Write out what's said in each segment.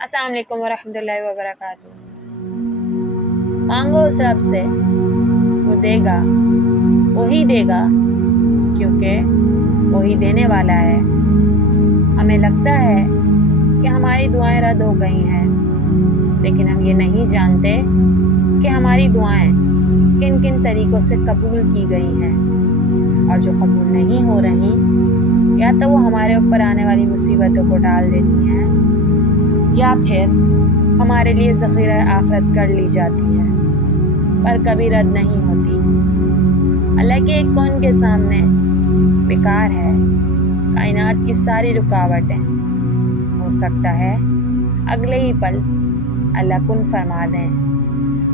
السلام علیکم ورحمۃ اللہ وبرکاتہ۔ مانگو اس رب سے، وہ دے گا، وہی دے گا کیونکہ وہی دینے والا ہے۔ ہمیں لگتا ہے کہ ہماری دعائیں رد ہو گئی ہیں، لیکن ہم یہ نہیں جانتے کہ ہماری دعائیں کن کن طریقوں سے قبول کی گئی ہیں، اور جو قبول نہیں ہو رہی یا تو وہ ہمارے اوپر آنے والی مصیبتوں کو ٹال دیتی ہیں، یا پھر ہمارے لیے ذخیرہ آخرت کر لی جاتی ہیں، پر کبھی رد نہیں ہوتی۔ اللہ کے ایک کون کے سامنے بیکار ہے کائنات کی ساری رکاوٹیں۔ ہو سکتا ہے اگلے ہی پل اللہ کن فرما دیں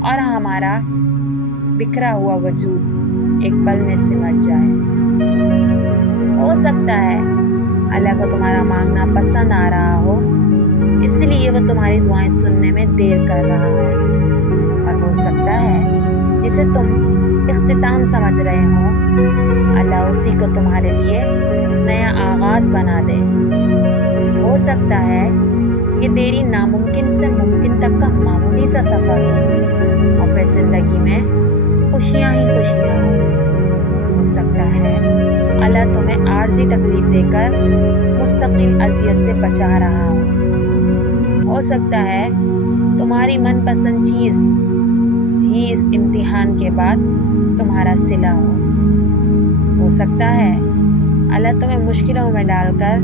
اور ہمارا بکھرا ہوا وجود ایک پل میں سمٹ جائے۔ ہو سکتا ہے اللہ کو تمہارا مانگنا پسند آ رہا ہو، اس لیے وہ تمہاری دعائیں سننے میں دیر کر رہا ہو، اور ہو سکتا ہے جسے تم اختتام سمجھ رہے ہو، اللہ اسی کو تمہارے لیے نیا آغاز بنا دے۔ ہو سکتا ہے کہ تیری ناممکن سے ممکن تک کا معمولی سا سفر ہو، اور پھر زندگی میں خوشیاں ہی خوشیاں ہو سکتا ہے اللہ تمہیں عارضی تکلیف دے کر مستقل اذیت سے بچا رہا ہو سکتا ہے تمہاری من پسند چیز ہی اس امتحان کے بعد تمہارا صلہ ہو سکتا ہے اللہ تمہیں مشکلوں میں ڈال کر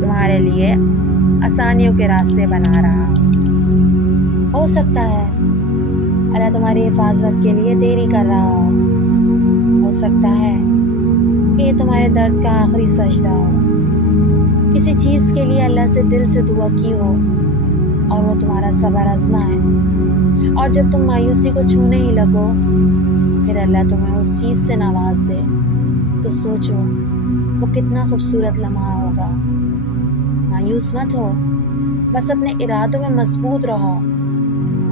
تمہارے لیے آسانیوں کے راستے بنا رہا ہو سکتا ہے اللہ تمہاری حفاظت کے لیے دیری کر رہا ہو سکتا ہے کہ یہ تمہارے درد کا آخری سجدہ ہو، کسی چیز کے لیے اللہ سے دل سے دعا کی ہو اور وہ تمہارا صبر آزمائے، اور جب تم مایوسی کو چھونے ہی لگو پھر اللہ تمہیں اس چیز سے نواز دے، تو سوچو وہ کتنا خوبصورت لمحہ ہوگا۔ مایوس مت ہو، بس اپنے ارادوں میں مضبوط رہو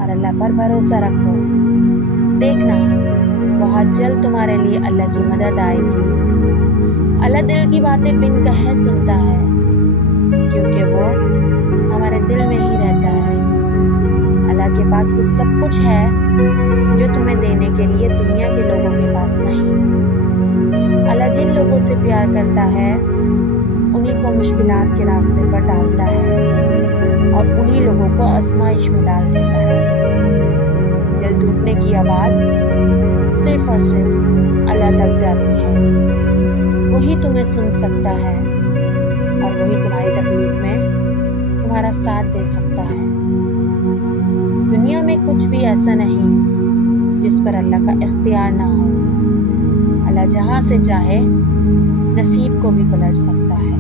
اور اللہ پر بھروسہ رکھو۔ دیکھنا بہت جلد تمہارے لیے اللہ کی مدد آئے گی۔ اللہ دل کی باتیں بن کہے سنتا ہے، کیونکہ وہ ہمارے دل میں ہی رہتا ہے۔ اللہ کے پاس وہ سب کچھ ہے جو تمہیں دینے کے لیے دنیا کے لوگوں کے پاس نہیں۔ اللہ جن لوگوں سے پیار کرتا ہے انہی کو مشکلات کے راستے پر ڈالتا ہے، اور انہی لوگوں کو آزمائش میں ڈال دیتا ہے۔ دل ٹوٹنے کی آواز صرف اور صرف اللہ تک جاتی ہے، وہی تمہیں سن سکتا ہے، اور وہی تمہاری تکلیف میں تمہارا ساتھ دے سکتا ہے۔ دنیا میں کچھ بھی ایسا نہیں جس پر اللہ کا اختیار نہ ہو۔ اللہ جہاں سے چاہے نصیب کو بھی پلٹ سکتا ہے۔